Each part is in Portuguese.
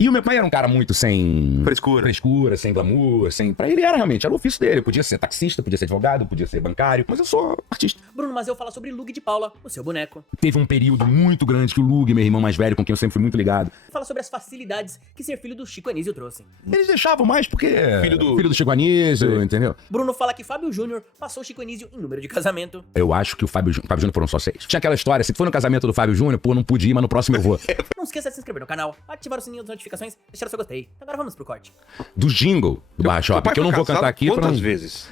E o meu pai era um cara muito sem... Frescura, sem glamour, sem... Pra ele era realmente, era o ofício dele. Podia ser taxista, podia ser advogado, podia ser bancário. Mas eu sou artista. Bruno Mazzeo fala sobre Lug de Paula, o seu boneco. Teve um período muito grande que o Lug, meu irmão mais velho, com quem eu sempre fui muito ligado... Fala sobre as facilidades que ser filho do Chico Anísio trouxe. Eles deixavam mais porque... Filho do Chico Anísio, entendeu? Bruno fala que Fábio Júnior passou Chico Anísio em número de casamento. Eu acho que o Fábio Júnior foram só 6. Tinha aquela história, se tu for no casamento do Fábio Júnior, pô, não pude ir, mas no próximo eu vou. Não esqueça de se inscrever no canal, ativar o sininho das notificações, deixar o seu gostei. Agora vamos pro corte. Do jingle do Barra Shopping, que eu não vou cantar aqui. Quantas vezes?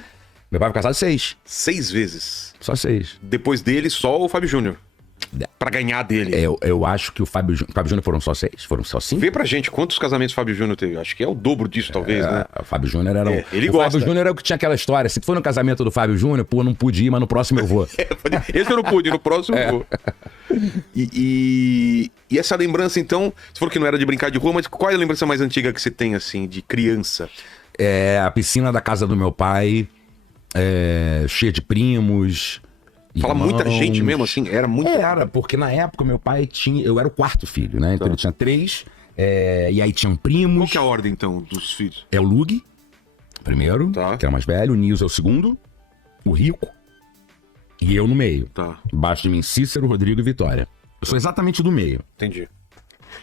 Meu pai foi casado 6. 6 vezes. Só 6. Depois dele, só o Fábio Júnior. Pra ganhar dele. Eu acho que o Fábio Júnior foram só 6. Foram só 5. Vê pra gente quantos casamentos o Fábio Júnior teve. Acho que é o dobro disso, talvez, né? O Fábio Júnior era ele o gosta. Fábio Júnior era o que tinha aquela história. Se tu for no casamento do Fábio Júnior, pô, não pude ir, mas no próximo eu vou. Esse eu não pude, no próximo eu vou. E essa lembrança, então, você falou que não era de brincar de rua, mas qual é a lembrança mais antiga que você tem, assim, de criança? A piscina da casa do meu pai, cheia de primos. Fala irmãos. muita gente mesmo, assim? Era muito. Era, porque na época meu pai tinha... Eu era o 4º filho, né? Então ele tinha 3, e aí tinham primos. Qual que é a ordem, então, dos filhos? É o Lug, primeiro, que era o mais velho. O Nilson é o segundo. O Rico. E eu no meio. Tá. Embaixo de mim, Cícero, Rodrigo e Vitória. Eu sou exatamente do meio. Entendi.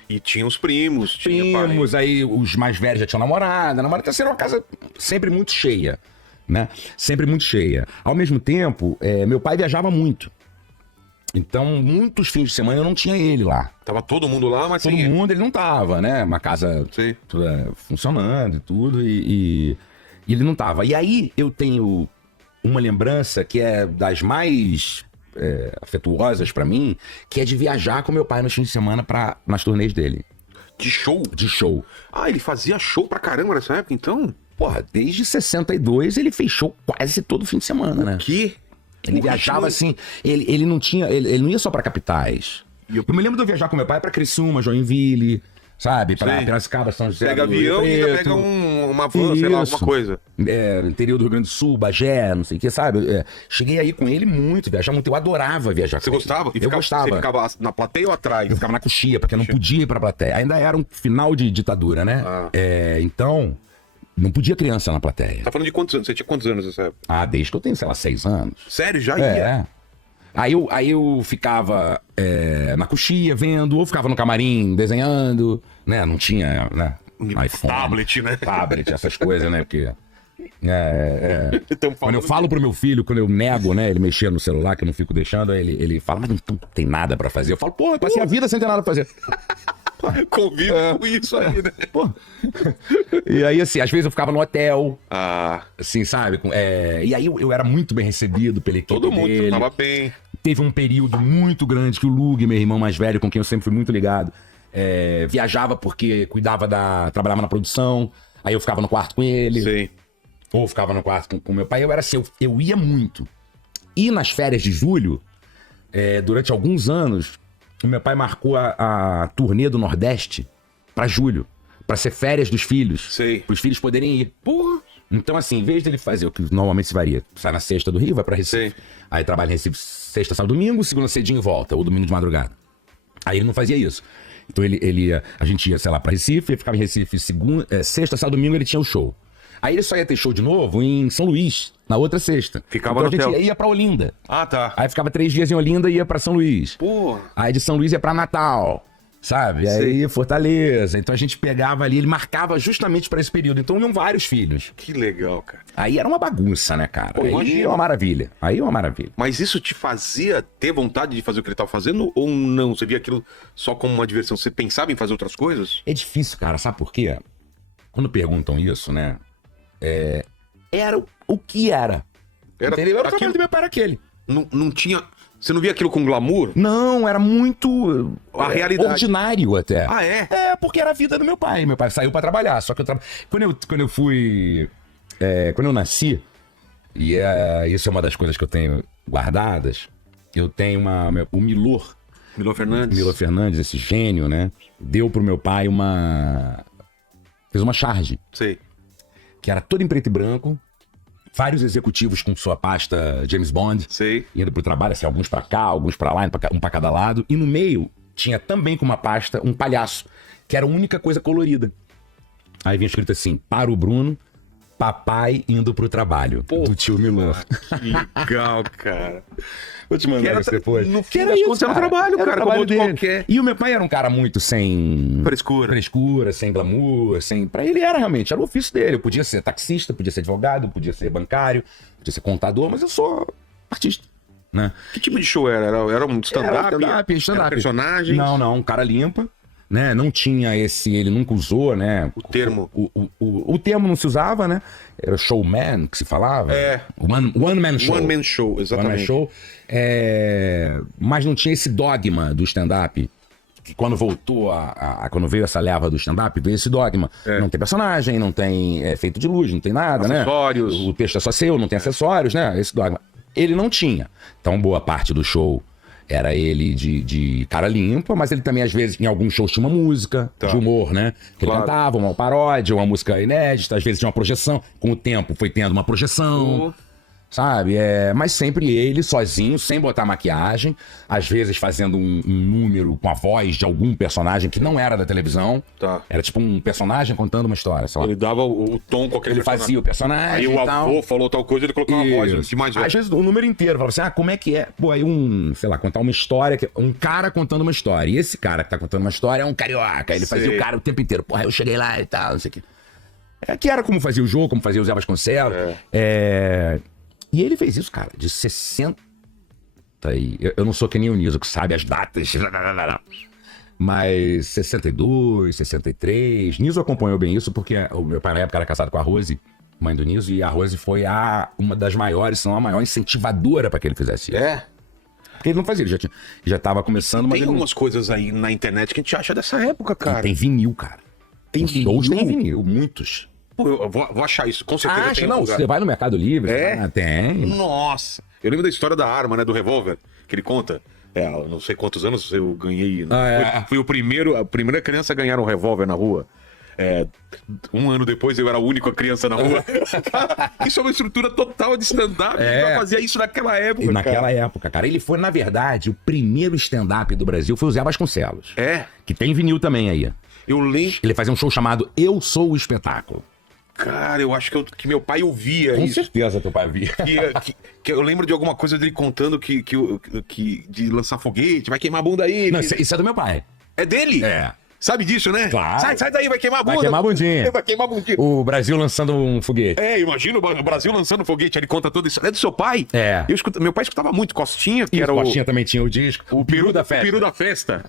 E tinha os primos, tinha pai. Aí os mais velhos já tinham namorada. Então era uma casa sempre muito cheia, né? Sempre muito cheia. Ao mesmo tempo, meu pai viajava muito. Então, muitos fins de semana eu não tinha ele lá. Tava todo mundo lá, mas Todo mundo, ele não tava, né? Uma casa toda funcionando e tudo, e ele não tava. E aí eu tenho uma lembrança que é das mais afetuosas pra mim, que é de viajar com meu pai nos fins de semana nas turnês dele. De show? De show. Ah, ele fazia show pra caramba nessa época, então? Porra, desde 62 ele fez show quase todo fim de semana, né? Que? Ele viajava assim, ele não tinha, ele não ia só pra capitais. Eu me lembro de eu viajar com meu pai pra Criciúma, Joinville, sabe? Pra Piracicaba, São José. Pega avião e ainda pega uma van, sei lá, alguma coisa. Interior do Rio Grande do Sul, Bagé, não sei o que, sabe? Cheguei aí com ele muito, viajar muito. Eu adorava viajar com ele. Você gostava? Eu gostava. Você ficava na plateia ou atrás? Eu ficava na coxia, porque eu não podia ir pra plateia. Ainda era um final de ditadura, né? Então, não podia criança na plateia. Tá falando de quantos anos? Você tinha quantos anos nessa época? Desde que eu tenho, sei lá, 6 anos. Sério? Já ia? Aí eu ficava na coxia vendo, ou ficava no camarim desenhando, né? Não tinha, né? iPhone, Tablet, né? Tablet, essas coisas, né? Porque... Quando eu falo pro meu filho, quando eu nego, né? Ele mexer no celular, que eu não fico deixando, ele fala, mas não tem nada pra fazer. Eu falo, pô, eu passei a vida sem ter nada pra fazer. Convive com isso aí, né? Pô. E aí, assim, às vezes eu ficava no hotel. Ah. Assim, sabe? E aí eu era muito bem recebido pela equipe Todo mundo dele. tava bem. Teve um período muito grande que o Lug, meu irmão mais velho, com quem eu sempre fui muito ligado, viajava porque trabalhava na produção. Aí eu ficava no quarto com ele. Sim. Ou ficava no quarto com meu pai. Eu era assim, eu ia muito. E nas férias de julho, durante alguns anos, o meu pai marcou a turnê do Nordeste pra julho. Pra ser férias dos filhos. Sei. Pros filhos poderem ir. Porra! Então, assim, em vez dele fazer o que normalmente se varia, sai na sexta do Rio, vai pra Recife. Sei. Aí trabalha em Recife sexta, sábado, domingo, segunda cedinho e volta, ou domingo de madrugada. Aí ele não fazia isso. Então a gente ia, sei lá, pra Recife, ele ficava em Recife sexta, sábado, domingo, ele tinha o show. Aí ele só ia ter show de novo em São Luís, na outra sexta. Ficava então no a gente hotel. ia pra Olinda. Ah, tá. Aí ficava 3 dias em Olinda e ia pra São Luís. Porra. Aí de São Luís ia pra Natal, sabe? Aí Fortaleza. Então a gente pegava ali, ele marcava justamente pra esse período. Então iam vários filhos. Que legal, cara. Aí era uma bagunça, né, cara? Pô, Aí imagina. é uma maravilha. Aí é uma maravilha. Mas isso te fazia ter vontade de fazer o que ele tava fazendo ou não? Você via aquilo só como uma diversão? Você pensava em fazer outras coisas? É difícil, cara. Sabe por quê? Quando perguntam isso, né? Era o que era. Entendeu? Era o trabalho do meu pai, era aquele. Não tinha... Você não via aquilo com glamour? Não, era muito... A realidade. Ordinário até. Ah, é? Porque era a vida do meu pai. Meu pai saiu pra trabalhar. Só que quando eu fui... quando eu nasci, e isso é uma das coisas que eu tenho guardadas, eu tenho o Milor Fernandes, esse gênio, né? Deu pro meu pai fez uma charge. Sei. Que era toda em preto e branco. Vários executivos com sua pasta James Bond. Sei. Indo pro trabalho, assim, alguns pra cá, alguns pra lá, um pra cada lado. E no meio tinha também com uma pasta um palhaço. que era a única coisa colorida. Aí vinha escrito assim, para o Bruno, papai indo pro trabalho, do tio Milor. Que legal, cara. Vou te mandar isso depois. No fim das contas, era um trabalho, cara, como outro qualquer. E o meu pai era um cara muito sem... Frescura. sem glamour, sem... Pra ele era realmente, era o ofício dele. Eu podia ser taxista, podia ser advogado, podia ser bancário, podia ser contador, mas eu sou artista, né? Que tipo de show era? Era um stand-up? Stand-up. Personagens? Não, um cara limpa, né? Não tinha esse... Ele nunca usou, né? O termo. O termo não se usava, né? Era showman que se falava. One man show. One man show, exatamente. One man show. Mas não tinha esse dogma do stand-up. Que quando voltou quando veio essa leva do stand-up, veio esse dogma. Não tem personagem, não tem efeito de luz, não tem nada, acessórios. Né? O texto é só seu, não tem acessórios, né? Esse dogma. Ele não tinha. Então, boa parte do show era ele de cara limpa, mas ele também, às vezes, em alguns shows tinha uma música de humor, né? Que ele cantava, uma paródia, uma música inédita, às vezes tinha uma projeção. Com o tempo foi tendo uma projeção, sabe? Mas sempre ele, sozinho, sem botar maquiagem, às vezes fazendo um número com a voz de algum personagem que não era da televisão. Era tipo um personagem contando uma história, sei lá. Ele dava o tom com aquele Ele fazia o personagem. Aí o avô falou tal coisa, ele colocou uma voz de mais velho. Às vezes o número inteiro, falava assim, como é que é? Pô, aí sei lá, contar uma história, um cara contando uma história. E esse cara que tá contando uma história é um carioca. Ele fazia o cara o tempo inteiro. Porra, eu cheguei lá e tal, não sei o quê. Que era como fazia o jogo, como fazia o Zé Vasconcelos. E ele fez isso, cara, de 60 e... Eu não sou que nem o Niso, que sabe as datas. Mas 62, 63... Niso acompanhou bem isso, porque o meu pai na época era casado com a Rose, mãe do Niso, e a Rose foi uma das maiores, se não a maior incentivadora pra que ele fizesse isso. Porque ele não fazia, ele já tava começando... Tem algumas coisas aí na internet que a gente acha dessa época, cara. E tem vinil, cara. Tem shows, tem vinil, muitos. Pô, eu vou achar isso, com certeza. Acha, não, você vai no Mercado Livre. Tem. Nossa. Eu lembro da história da arma, né, do revólver, que ele conta. Não sei quantos anos eu ganhei. Fui a primeira criança a ganhar um revólver na rua. Um ano depois eu era a única criança na rua. Isso é uma estrutura total de stand-up. Ele fazia isso naquela época. Naquela época, cara. Ele foi, na verdade, o primeiro stand-up do Brasil foi o Zé Vasconcelos. Que tem vinil também aí. Eu lembro. Ele fazia um show chamado Eu Sou o Espetáculo. Cara, eu acho que meu pai ouvia Com isso. Com certeza teu pai via. Que eu lembro de alguma coisa dele contando que de lançar foguete, vai queimar a bunda aí. Não, isso é do meu pai. É dele? Sabe disso, né? Claro. Sai daí, vai queimar a bunda. Vai queimar a bundinha. Vai queimar a bundinha. O Brasil lançando um foguete. Imagina o Brasil lançando foguete. Ele conta tudo isso. É do seu pai? Meu pai escutava muito Costinha, que era o... Costinha também tinha o disco. O peru da festa. O peru da festa.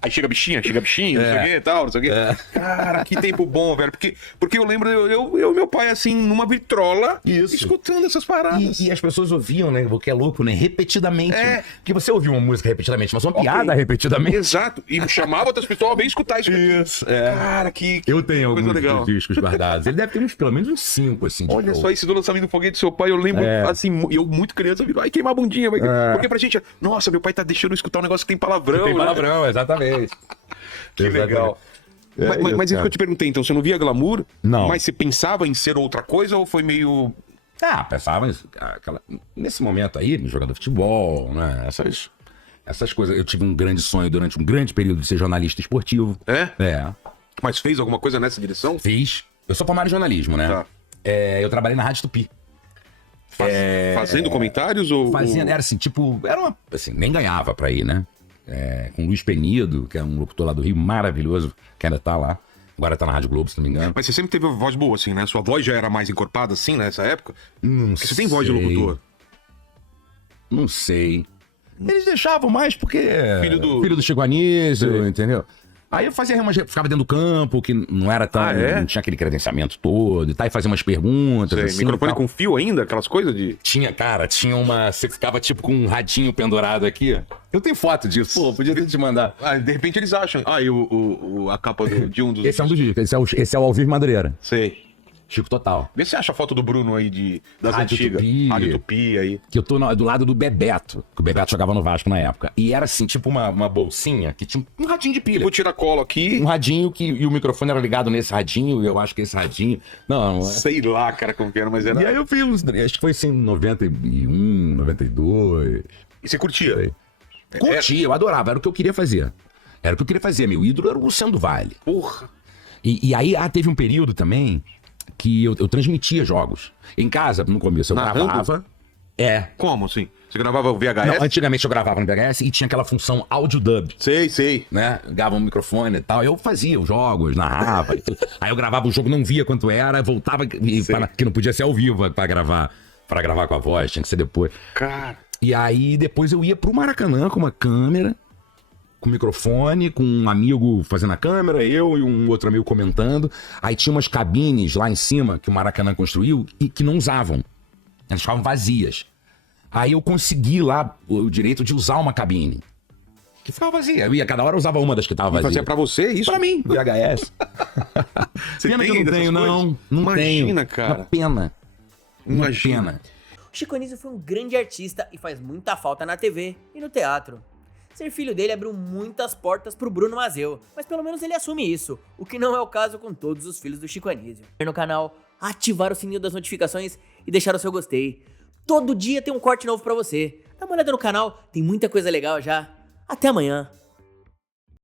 Aí chega bichinha, não sei o que e tal, não sei o que. Cara, que tempo bom, velho. Porque eu lembro, eu e meu pai, assim, numa vitrola, escutando essas paradas. E as pessoas ouviam, né? O que é louco, né? Repetidamente. Porque você ouviu uma música repetidamente, mas uma piada repetidamente. Exato. E chamava outras pessoas, vem escutar isso. Isso. Cara, eu tenho alguns discos guardados. Ele deve ter pelo menos uns 5, assim. Olha só, esse do lançamento do foguete do seu pai, eu lembro, assim, eu muito criança, vai queimar a bundinha. Porque pra gente, nossa, meu pai tá deixando eu escutar um negócio que tem palavrão. Tem palavrão, exatamente. Que legal. Mas isso que eu te perguntei, então, você não via glamour? Não. Mas você pensava em ser outra coisa ou foi meio... Pensava nesse momento aí, jogador de futebol, né? Essas coisas. Eu tive um grande sonho durante um grande período de ser jornalista esportivo. Mas fez alguma coisa nessa direção? Fiz. Eu sou formado em jornalismo, né? Eu trabalhei na Rádio Tupi. Fazendo comentários ou... Fazendo, era assim, tipo... nem ganhava pra ir, né? Com o Luiz Penido, que é um locutor lá do Rio, maravilhoso, que ainda tá lá. Agora tá na Rádio Globo, se não me engano. Mas você sempre teve uma voz boa, assim, né? Sua voz já era mais encorpada, assim, nessa época? Porque você tem voz de locutor? Não sei. Eles deixavam mais porque... Filho do Chico Anísio, entendeu? Aí eu ficava dentro do campo, que não era tão... Não tinha aquele credenciamento todo e tal, e fazia umas perguntas, assim. Microfone com fio ainda? Aquelas coisas de... Tinha uma... Você ficava tipo com um radinho pendurado aqui. Eu tenho foto disso. Pô, podia te mandar. De repente eles acham. E a capa de um dos... Esse é um dos discos. Esse é o Alvir Madureira. Sei. Chico total. Vê se você acha a foto do Bruno aí das Rádio antigas. Tupi. Rádio Tupi aí. Que eu tô do lado do Bebeto, que o Bebeto jogava no Vasco na época. E era assim, tipo uma bolsinha que tinha um radinho de pilha. Tipo tiracolo aqui. Um radinho e o microfone era ligado nesse radinho, e eu acho que esse radinho... Não, sei lá, cara, como que era, mas era... E aí eu fiz, acho que foi assim, 91, 92... E você curtia? Curtia, eu adorava, era o que eu queria fazer. Era o que eu queria fazer. Meu ídolo era o Luciano do Vale. Porra. E aí teve um período também que eu transmitia jogos. Em casa, no começo, eu gravava. Como assim? Você gravava o VHS? Não, antigamente eu gravava no VHS e tinha aquela função áudio dub. Sei. Né? Gravava um microfone e tal. Eu fazia os jogos, narrava e tudo. Aí eu gravava o jogo, não via quanto era, voltava, que não podia ser ao vivo pra gravar com a voz, tinha que ser depois. Cara. E aí depois eu ia pro Maracanã com uma câmera, com microfone, com um amigo fazendo a câmera, eu e um outro amigo comentando. Aí tinha umas cabines lá em cima que o Maracanã construiu e que não usavam. Elas ficavam vazias. Aí eu consegui lá o direito de usar uma cabine. Que ficava vazia. Eu ia, cada hora eu usava uma das que tava vazia. Fazia pra você isso? Pra mim, VHS. Pena que eu não tenho, não tenho. Imagina, cara. Uma pena. Imagina. Uma pena. O Chico Anísio foi um grande artista e faz muita falta na TV e no teatro. Ser filho dele abriu muitas portas pro Bruno Mazzeo, mas pelo menos ele assume isso, o que não é o caso com todos os filhos do Chico Anísio. No canal, ativar o sininho das notificações e deixar o seu gostei. Todo dia tem um corte novo pra você. Dá uma olhada no canal, tem muita coisa legal já. Até amanhã.